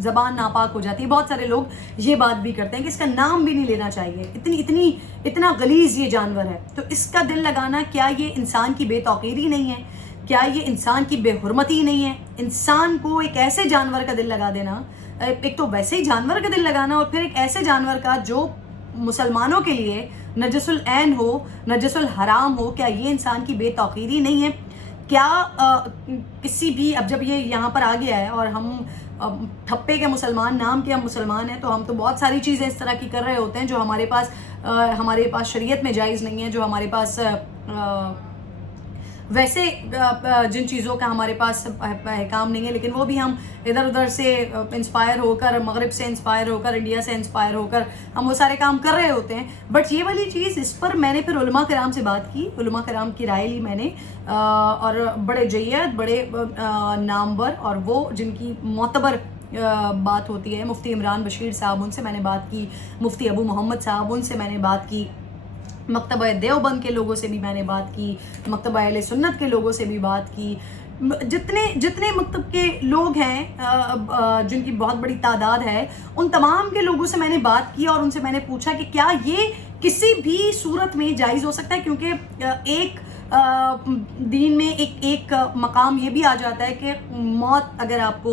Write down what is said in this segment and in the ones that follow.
زبان ناپاک ہو جاتی ہے. بہت سارے لوگ یہ بات بھی کرتے ہیں کہ اس کا نام بھی نہیں لینا چاہیے, اتنا غلیظ یہ جانور ہے. تو اس کا دل لگانا, کیا یہ انسان کی بے توقیری نہیں ہے؟ کیا یہ انسان کی بے حرمتی نہیں ہے؟ انسان کو ایک ایسے جانور کا دل لگا دینا, ایک تو ویسے ہی جانور کا دل لگانا, اور پھر ایک ایسے جانور کا جو مسلمانوں کے لیے نجس العین ہو, نجس الحرام ہو, کیا یہ انسان کی بے توقیری نہیں ہے؟ کیا کسی بھی, اب جب یہ یہاں پر آ گیا ہے اور ہم ٹھپے کے مسلمان, نام کے ہم مسلمان ہیں, تو ہم تو بہت ساری چیزیں اس طرح کی کر رہے ہوتے ہیں جو ہمارے پاس شریعت میں جائز نہیں ہے, جو ہمارے پاس ویسے جن چیزوں کا ہمارے پاس احکام نہیں ہے, لیکن وہ بھی ہم ادھر ادھر سے انسپائر ہو کر, مغرب سے انسپائر ہو کر, انڈیا سے انسپائر ہو کر ہم وہ سارے کام کر رہے ہوتے ہیں. بٹ یہ والی چیز, اس پر میں نے پھر علماء کرام سے بات کی, علماء کرام کی رائے لی میں نے, اور بڑے جید, بڑے نامور, اور وہ جن کی معتبر بات ہوتی ہے, مفتی عمران بشیر صاحب, ان سے میں نے بات کی, مفتی ابو محمد صاحب, ان سے میں نے بات کی, مکتبہ دیوبند کے لوگوں سے بھی میں نے بات کی, مکتبہ اہل سنت کے لوگوں سے بھی بات کی, جتنے مکتب کے لوگ ہیں جن کی بہت بڑی تعداد ہے, ان تمام کے لوگوں سے میں نے بات کی, اور ان سے میں نے پوچھا کہ کیا یہ کسی بھی صورت میں جائز ہو سکتا ہے, کیونکہ ایک دین میں ایک مقام یہ بھی آ جاتا ہے کہ موت, اگر آپ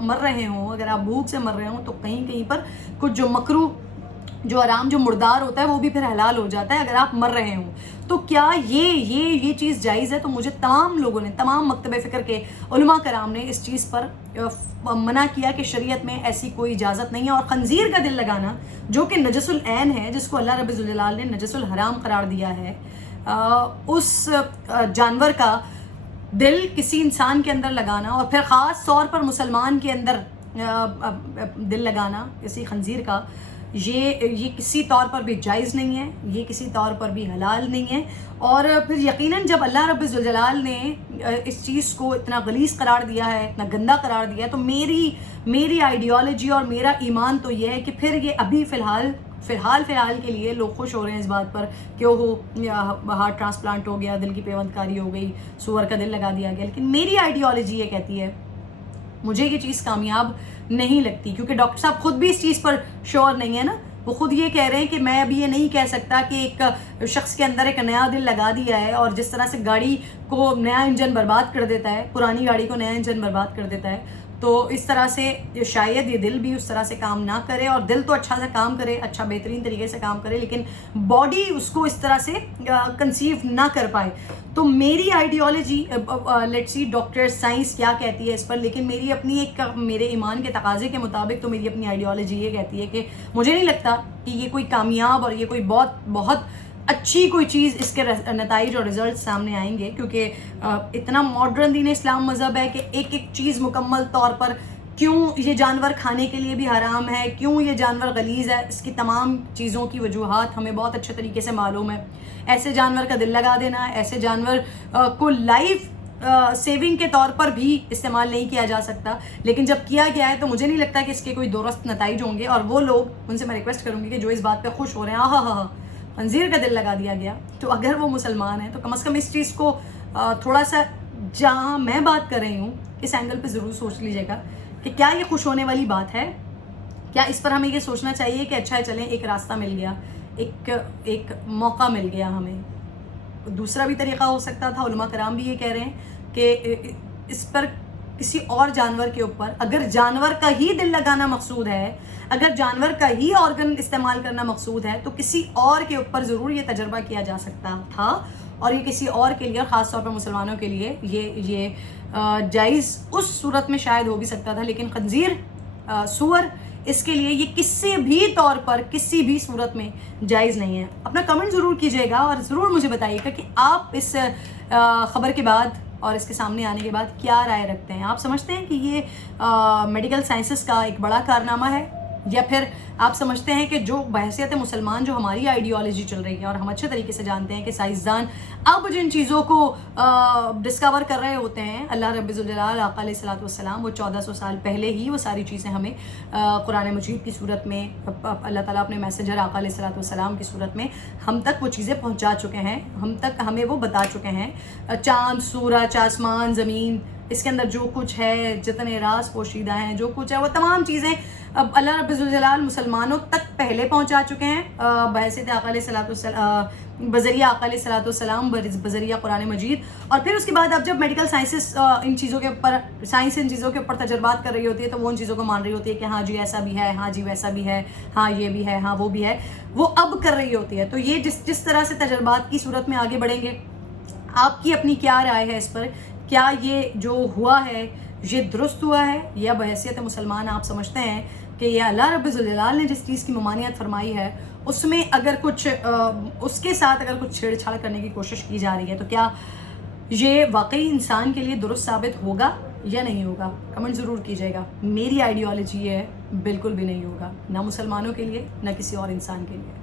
مر رہے ہوں, اگر آپ بھوک سے مر رہے ہوں, تو کہیں پر کچھ جو مکروہ, جو حرام, جو مردار ہوتا ہے, وہ بھی پھر حلال ہو جاتا ہے اگر آپ مر رہے ہوں. تو کیا یہ چیز جائز ہے؟ تو مجھے تمام لوگوں نے, تمام مکتبہ فکر کے علماء کرام نے اس چیز پر منع کیا کہ شریعت میں ایسی کوئی اجازت نہیں ہے. اور خنزیر کا دل لگانا, جو کہ نجس العین ہے, جس کو اللہ رب الجلال نے نجس الحرام قرار دیا ہے, اس جانور کا دل کسی انسان کے اندر لگانا, اور پھر خاص طور پر مسلمان کے اندر دل لگانا کسی خنزیر کا, یہ کسی طور پر بھی جائز نہیں ہے, یہ کسی طور پر بھی حلال نہیں ہے. اور پھر یقیناً جب اللہ رب الجلال نے اس چیز کو اتنا غلیظ قرار دیا ہے, اتنا گندا قرار دیا ہے, تو میری آئیڈیالوجی اور میرا ایمان تو یہ ہے کہ پھر یہ ابھی فی الحال کے لیے لوگ خوش ہو رہے ہیں اس بات پر کہ وہ ہارٹ ٹرانسپلانٹ ہو گیا, دل کی پیوند کاری ہو گئی, سور کا دل لگا دیا گیا, لیکن میری آئیڈیالوجی یہ کہتی ہے, مجھے یہ چیز کامیاب نہیں لگتی, کیونکہ ڈاکٹر صاحب خود بھی اس چیز پر شور نہیں ہے نا. وہ خود یہ کہہ رہے ہیں کہ میں ابھی یہ نہیں کہہ سکتا کہ ایک شخص کے اندر ایک نیا دل لگا دیا ہے, اور جس طرح سے گاڑی کو نیا انجن برباد کر دیتا ہے, پرانی گاڑی کو نیا انجن برباد کر دیتا ہے, تو اس طرح سے شاید یہ دل بھی اس طرح سے کام نہ کرے, اور دل تو اچھا سا کام کرے, اچھا بہترین طریقے سے کام کرے, لیکن باڈی اس کو اس طرح سے کنسیو نہ کر پائے. تو میری ideology, let's C doctor science کیا کہتی ہے اس پر, لیکن میری اپنی میرے ایمان کے تقاضے کے مطابق تو میری اپنی آئیڈیالوجی یہ کہتی ہے کہ مجھے نہیں لگتا کہ یہ کوئی کامیاب اور یہ کوئی بہت اچھی کوئی چیز, اس کے نتائج اور رزلٹ سامنے آئیں گے, کیونکہ اتنا ماڈرن دین اسلام مذہب ہے کہ ایک چیز مکمل طور پر, کیوں یہ جانور کھانے کے لیے بھی حرام ہے, کیوں یہ جانور غلیظ ہے, اس کی تمام چیزوں کی وجوہات ہمیں بہت اچھے طریقے سے معلوم ہے. ایسے جانور کا دل لگا دینا, ایسے جانور کو لائف سیونگ کے طور پر بھی استعمال نہیں کیا جا سکتا, لیکن جب کیا گیا ہے تو مجھے نہیں لگتا کہ اس کے کوئی درست نتائج ہوں گے. اور وہ لوگ, ان سے میں ریکویسٹ کروں گی کہ جو اس بات پہ خوش ہو رہے ہیں, ہاں خنزیر کا دل لگا دیا گیا, تو اگر وہ مسلمان ہیں تو کم از کم اس چیز کو تھوڑا سا, جہاں میں بات کر رہی ہوں اس اینگل پہ ضرور سوچ لیجیے گا کہ کیا یہ خوش ہونے والی بات ہے, کیا اس پر ہمیں یہ سوچنا چاہیے کہ اچھا چلیں ایک راستہ مل گیا, ایک موقع مل گیا ہمیں. دوسرا بھی طریقہ ہو سکتا تھا, علماء کرام بھی یہ کہہ رہے ہیں کہ اس پر کسی اور جانور کے اوپر, اگر جانور کا ہی دل لگانا مقصود ہے, اگر جانور کا ہی آرگن استعمال کرنا مقصود ہے, تو کسی اور کے اوپر ضرور یہ تجربہ کیا جا سکتا تھا, اور یہ کسی اور کے لیے, اور خاص طور پر مسلمانوں کے لیے یہ جائز اس صورت میں شاید ہو بھی سکتا تھا. لیکن خنزیر, سور, اس کے لیے یہ کسی بھی طور پر, کسی بھی صورت میں جائز نہیں ہے. اپنا کمنٹ ضرور کیجیے گا اور ضرور مجھے بتائیے گا کہ آپ اس خبر کے بعد اور اس کے سامنے آنے کے بعد کیا رائے رکھتے ہیں. آپ سمجھتے ہیں کہ یہ میڈیکل سائنسز کا ایک بڑا کارنامہ ہے, یا پھر آپ سمجھتے ہیں کہ جو بحیثیت مسلمان جو ہماری آئیڈیالوجی چل رہی ہے, اور ہم اچھے طریقے سے جانتے ہیں کہ سائنسدان اب جن چیزوں کو ڈسکور کر رہے ہوتے ہیں, اللہ رب الجلال, آقا علیہ الصلوۃ والسلام, وہ 1400 سال پہلے ہی وہ ساری چیزیں ہمیں قرآن مجید کی صورت میں, اللہ تعالیٰ اپنے میسنجر آقا علیہ الصلوۃ والسلام کی صورت میں ہم تک وہ چیزیں پہنچا چکے ہیں, ہمیں وہ بتا چکے ہیں. چاند, سورج, آسمان, زمین, اس کے اندر جو کچھ ہے، جتنے راز پوشیدہ ہیں، جو کچھ ہے، وہ تمام چیزیں اب اللہ رب الجلال مسلمانوں تک پہلے پہنچا چکے ہیں بحیثیت آقا علیہ الصلوۃ والسلام، بذریعہ آقا علیہ الصلوۃ والسلام، بذریعہ قرآن مجید. اور پھر اس کے بعد اب جب میڈیکل سائنسز ان چیزوں کے اوپر، سائنس ان چیزوں کے اوپر تجربات کر رہی ہوتی ہے تو وہ ان چیزوں کو مان رہی ہوتی ہے کہ ہاں جی ایسا بھی ہے، ہاں جی ویسا بھی ہے، ہاں یہ بھی ہے، ہاں وہ بھی ہے، وہ اب کر رہی ہوتی ہے. تو یہ جس طرح سے تجربات کی صورت میں آگے بڑھیں گے، آپ کی اپنی کیا رائے ہے اس پر؟ کیا یہ جو ہوا ہے یہ درست ہوا ہے، یا بحیثیت مسلمان آپ سمجھتے ہیں کہ یہ اللہ رب الجلال نے جس چیز کی ممانعت فرمائی ہے اس میں اگر کچھ اس کے ساتھ اگر کچھ چھیڑ چھاڑ کرنے کی کوشش کی جا رہی ہے تو کیا یہ واقعی انسان کے لیے درست ثابت ہوگا یا نہیں ہوگا؟ کمنٹ ضرور کیجیے گا. میری آئیڈیالوجی یہ ہے بالکل بھی نہیں ہوگا، نہ مسلمانوں کے لیے نہ کسی اور انسان کے لیے.